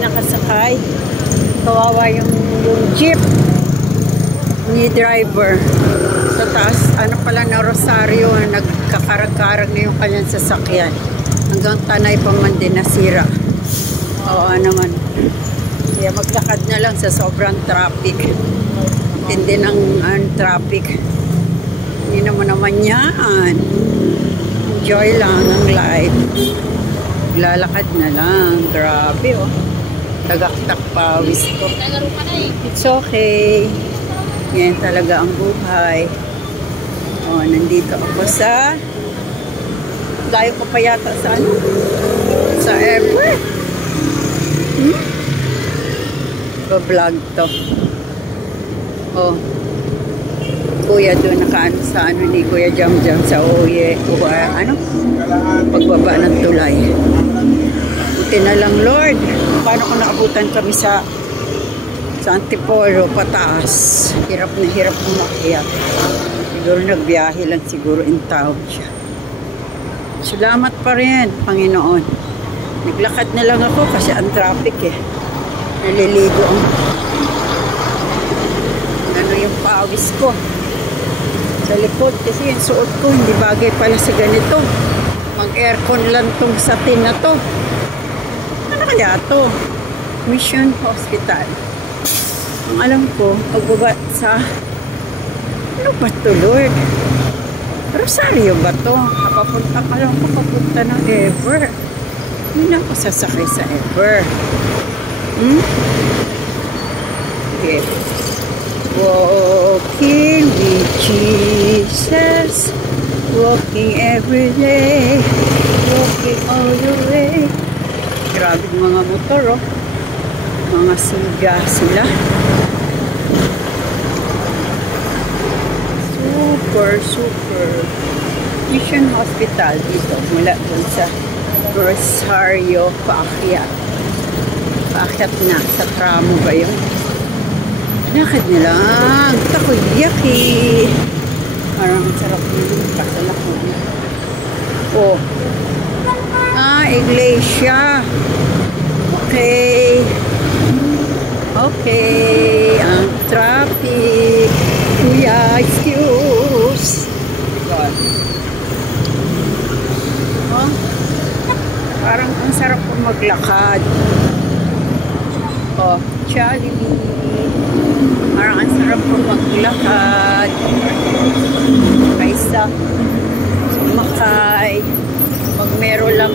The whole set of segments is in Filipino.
nakasakay. Kawawa yung jeep ni driver. Sa taas, ano pala na Rosario, nagkakarag-karag na yung kanyang sasakyan. Hanggang Tanay pa man din nasira. Oo naman. Kaya maglakad na lang sa sobrang traffic. Hindi ng traffic. Hindi naman yan. Enjoy lang ang life. Lalakad na lang. Grabe oh. Tagaktak pawis ko. It's okay. Yan talaga ang buhay. Oh, nandito ako sa layo ko pa yata sa ano? Sa airport. Vlog to. Oh. Kuya doon nakaano sa ano ni Kuya Jam Jam sa Oye. Ano? Pagbaba ng tulay. Buti na lang Lord. Paano kung naabutan kami sa Antipolo pataas. Hirap na hirap umakyat. Siguro nagbiyahe lang siguro in town siya. Salamat pa rin, Panginoon. Naglakad na lang ako kasi ang traffic eh. Naliligo ang ano yung pawis ko. Sa likod kasi yung suot ko hindi bagay pala sa ganito. Mag-aircon lang tong satin na to. Ano kaya to? Mission Hospital. Ang alam ko, pagbaba sa ano ba to, Lord? Rosario ba to? Papunta ka lang ko papunta ng Ever. Hindi na ako sasakay sa Ever. Okay. Walking with Jesus, walking every day, walking all the way. Grabe mga motor oh. Mga siga sila. Super Mission Hospital dito mula dun sa Rosario paakyat na sa tramo ba yun? Lakad na lang takoyaki. Parang sarap yun kasalak mo. Oh iglesia. Okay ang traffic. Kuya, excuse. God. Oh, parang ang sarap kong maglakad. Oh, Jollibee. Parang ang sarap kong maglakad. Kaysa sumakay. Pag meron lang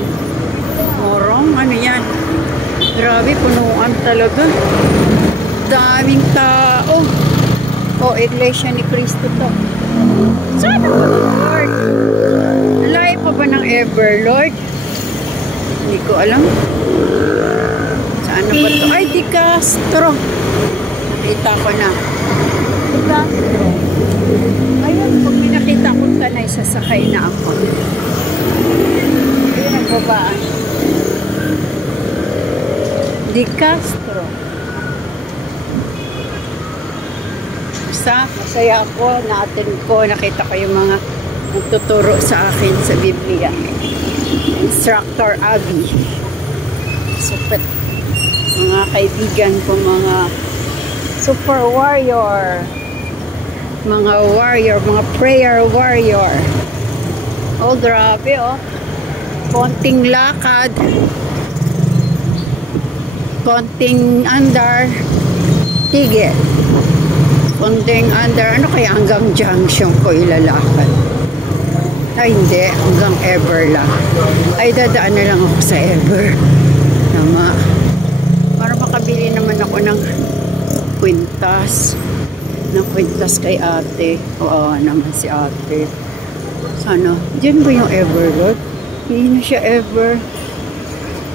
morong, ano yan? Grabe, punuan talaga. Daming tao. O, Iglesia ni Cristo to. Sana ba, Lord? Layo pa ba ng Ever, Lord? Hindi ko alam. Saan na ba to? Ay, Di Castro. Nakita ko na. Di Castro. Ayun, pag pinakita ko Tanay, sasakay na ako. Ayun ang babaan. Di Castro. Masaya ako, na-attend ko, nakita ko yung mga nagtuturo sa akin sa Biblia. Instructor Abby. Super. Mga kaibigan ko, mga super warrior. Mga warrior, mga prayer warrior. Oh, grabe oh. Konting lakad. Konting andar. Tigil. Konting under, ano kaya hanggang junction ko ilalakad? Ay hindi, hanggang Ever lang. Ay dadaan na lang ako sa Ever. Tama. Para makabili naman ako ng kwintas. Ng kwintas kay ate. Oo naman si ate. Sana, dyan ba yung Ever Road? Hindi na siya Ever.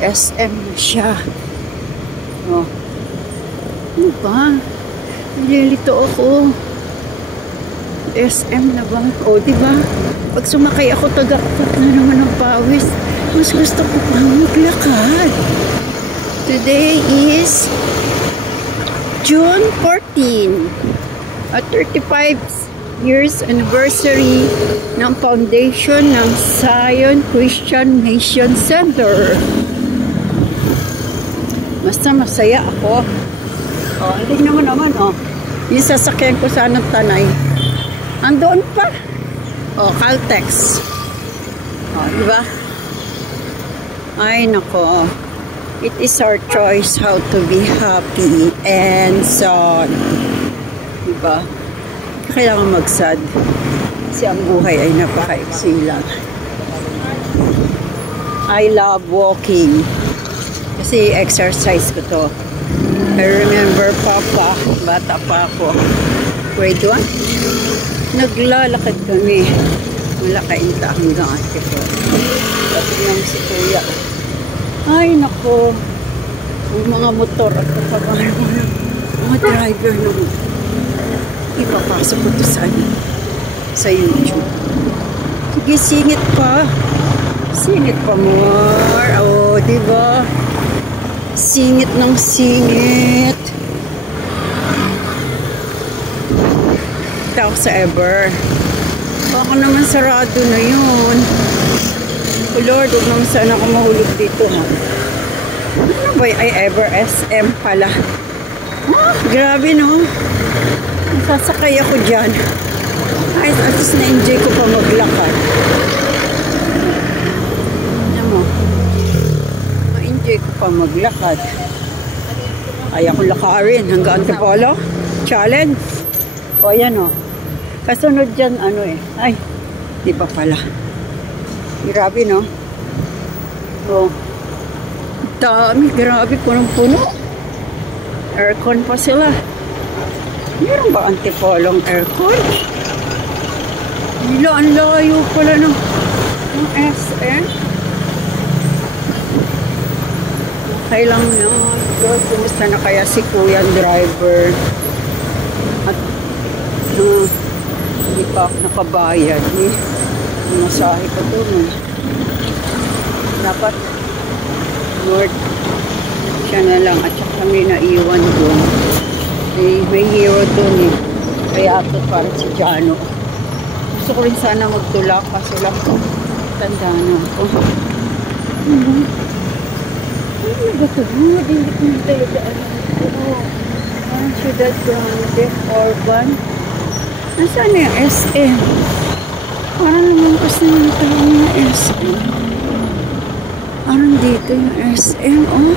SM na siya. Oh. Ano ba? Nililito ako. SM na ba? O, diba? Pag sumakay ako, tagaktak na naman ang pawis. Mas gusto ko pang maglakad. Today is June 14. At 35 years anniversary ng foundation ng Zion Christian Mission Center. Basta masaya ako. Oh, tingnan mo naman, oh. Yung sasakyan ko sa anong Tanay. Andoon pa. Oh, Caltex. Oh, diba? Ay, nako. It is our choice how to be happy and sad. Diba? Kailangan mag-sad. Kasi ang buhay ay napaka-iksi lang. I love walking. Kasi exercise ko to. I remember Papa, bata pa ako. Grade 1. Naglalakad kami. Mula Kainta hanggang Antipolo. Tapos lang si Kuya. Ay, nako. Yung mga motor at mga driver nung ipapasok ko to sa YouTube. Sige, singit pa. Singit pa more. Oh, diba? Singit ng singit. Ito ako sa Ever. Baka naman sarado na yun. Oh Lord, huwag naman sana ako mahulog dito, ha? Ano ba yung Ever SM pala? Ah, grabe, no? Sasakay ako dyan. Ay, at least na-enjoy ko pa maglakad. Alam mo, na-enjoy ko pa maglakad. Kaya ko lakarin hanggang Antipolo. Challenge. O, yan, o. Kasunod dyan, ano eh. Ay, di ba pala? Grabe, no? O. Dami, grabe, punong-puno. Aircon pa sila. Meron ba Antipolong aircon? Ang layo pala ng SM. Okay lang naman. Kumusta na kaya si Kuya driver? At hindi pa ako nakabayad. Masahe pa doon. Dapat Lord, siya na lang at saka kami naiwan doon. May hero doon eh. Kaya ito para si Jano. Gusto ko rin sana magtulak kasi lang tanda na ako. Ano ba ito? Hindi ko tayo daan. Parang Ciudad Grande, Orban. Nasaan na yung SM? Parang naman kasi naman tayo yung SM. Parang dito yung SM, oh.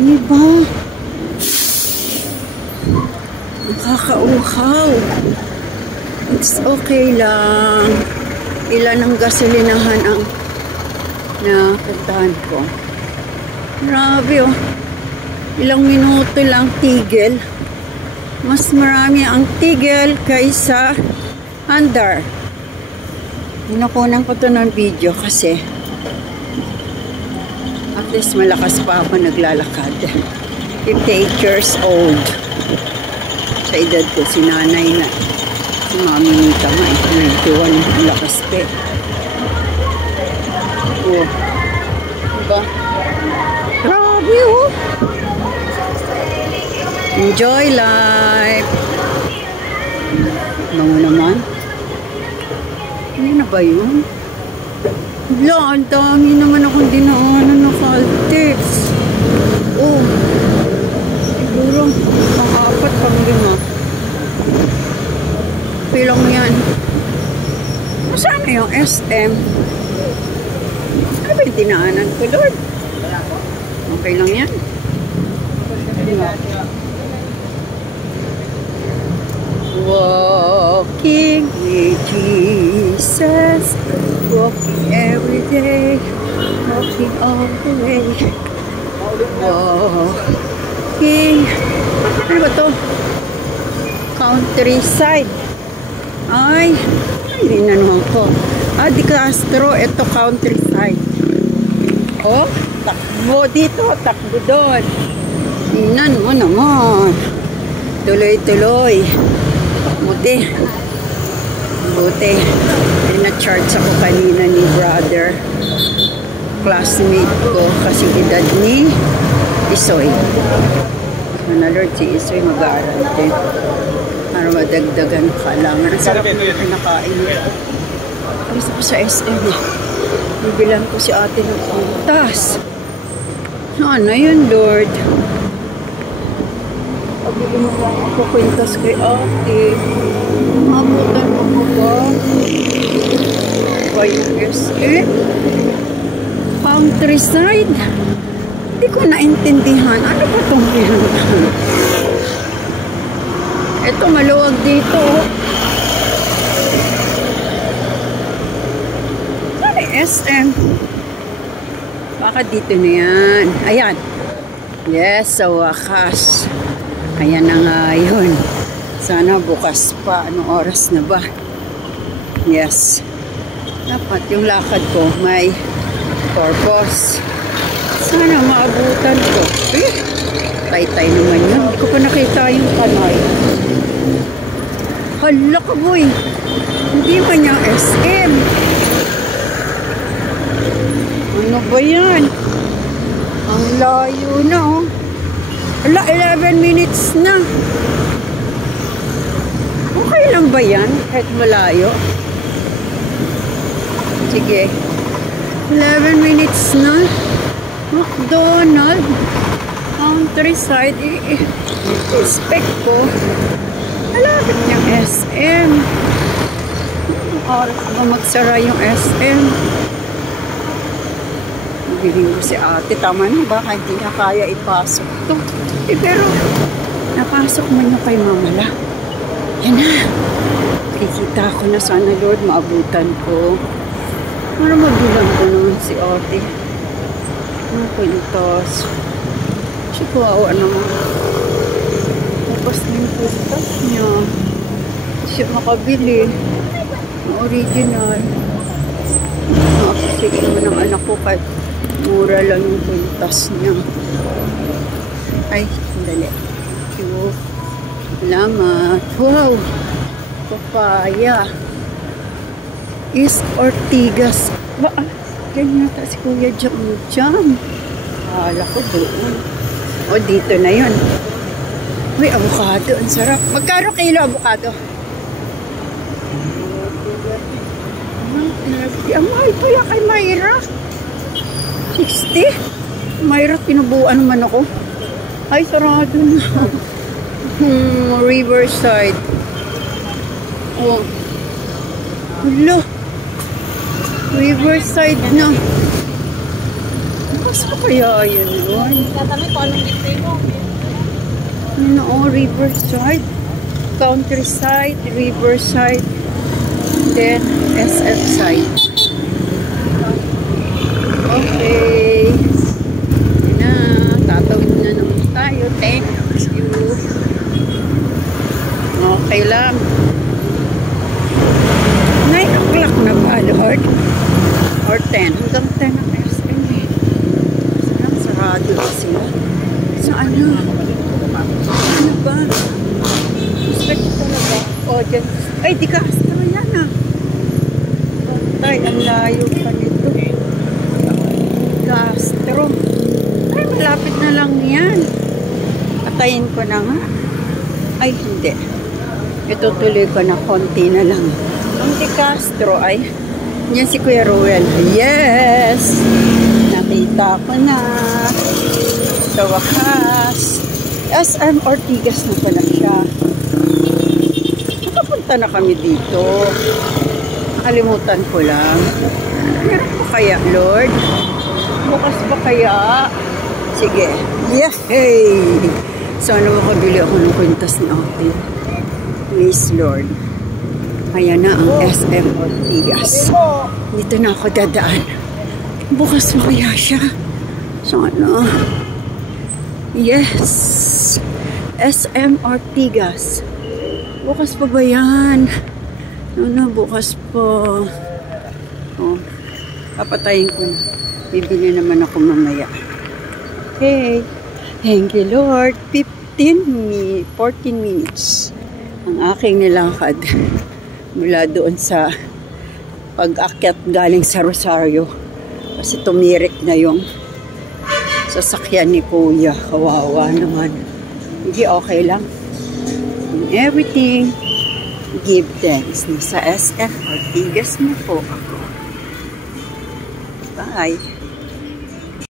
Diba? Nakakauhaw. It's okay lang. Ilan ang gasolinahan ang napuntahan ko. Grabe, oh. Ilang minuto lang tigil. Mas marami ang tigil kaysa andar. Nakunan ko to ng video kasi at least malakas pa ako naglalakad. 58 years old. Sa edad ko, si nanay na. Si mami nita nga, 91, lakas pa. Oh. Diba? Grabe, oh. Enjoy life. Bango naman. Ano na ba yun? Wala, ang dami naman akong dinaanan ng Caltex. Oh. Siguro, pang-apat, pang-lima. Pilong yan. Saan na yung SM? Ano ba yung dinaanan ko, Lord? Okay lang yan. Walking with Jesus, walking every day, walking all the way. Walking. Ano ba to? Countryside. Ay, hindi na naman ko. Di Castro, ito countryside. Oh, takbo dito, takbo doon. Tingnan mo naman. Tuloy-tuloy. Buti. Buti. Na-charge ako kanina ni brother. Classmate ko kasi edad ni Isoy. Na Lord, si Isoy mag-aaral din. Para madagdagan ka lang. Nasarap ko yung pinakain niya. Alis ako sa SM. Bibilan ko si ate ng puntas. Sana yun, Lord. Pabili mo lang ako kwintas kay ate. Mabutan mo ko ba? Ba yung SM? Countryside? Hindi ko naintindihan. Ano ba itong pinuntahan? Ito, maluwag dito. Ano yung SM? Baka dito na yan. Ayan. Yes, sa wakas. Ayan na nga yun. Sana bukas pa. Anong oras na ba? Yes. Dapat yung lakad ko may purpose. Sana maabutan ko. Eh, tay-tay naman yun. Hindi ko pa nakita yung kanay. Hala ka, boy. Hindi ba niya SM? Ano ba yan? Ang layo na, oh. Hala, 11 minutes na. Okay lang ba yan? Kahit malayo? Sige. 11 minutes na. McDonald. Countryside. I-expect ko. Malapit niyang SM. Oras ba magsara yung SM? Biling ko si ate. Tama na ba? Hindi na kaya ipasok to. Eh, pero napasok mo nyo kay mamala. Yan na. Kikita ko na sana, Lord. Maabutan ko. Para mabilang ko naman si ate. Ano kwintas? Siya kawawa naman. Tapos na yung kwintas niya. Siya makabili. Ang original. Nakasisigil mo ng anak ko kahit mura lang yung kwintas niya. Ay, dali. Salamat. Wow! Papaya. East Ortigas. Ba? Ganyan yata si Kuya Jam. Hala ko doon. O, dito na yun. Uy, avocado. Ang sarap. Magkano kilo avocado? Ang mahal pa yan kay Mayra. 60? Mayra, pinubuan naman ako. Ay, sarado na. Riverside. Oh. Hala. Riverside na. Bukas pa kaya yun yun? Tatanong ko anong display mo. Ano, Riverside. Countryside, Riverside. Then, SF side. Okay. Yan na. Tatawid na naman tayo. Thank you. Okay lang. 9 o'clock na ba, Lord? Or 10? Hanggang 10 ang SM eh. Sarado na sila. So ano? Ano ba? Respect talaga. Audience. Ay, di ka. Astro yan ah. Tay, ang layo pa nito. Castro. Ay, malapit na lang yan. Patayin ko na nga. Ay, hindi. Itutuloy ko na konti na lang. Ang di Castro ay yan si Kuya Ruel. Yes! Nakita ko na. Sa wakas. SM Ortigas na pala siya. Nakapunta na kami dito. Nakalimutan ko lang. Meron pa kaya, Lord? Bukas pa kaya? Sige. Yay! Sana makabili ako ng kwintas ni ate. Please, Lord. Ayan na ang SM Ortigas. Dito na ako dadaan. Bukas pa kaya siya? Sana. Yes! SM Ortigas. Bukas pa ba yan? Ano, bukas pa. Oh, papatayin ko na. Bibili naman ako mamaya. Okay. Thank you, Lord. 14 minutes ang aking nilakad mula doon sa pag-akyat galing sa Rosario. Kasi tumirik na yung sasakyan ni Kuya. Kawawa naman. Hindi okay lang. In everything, give thanks. Nasa SM Ortigas mo po ako. Bye.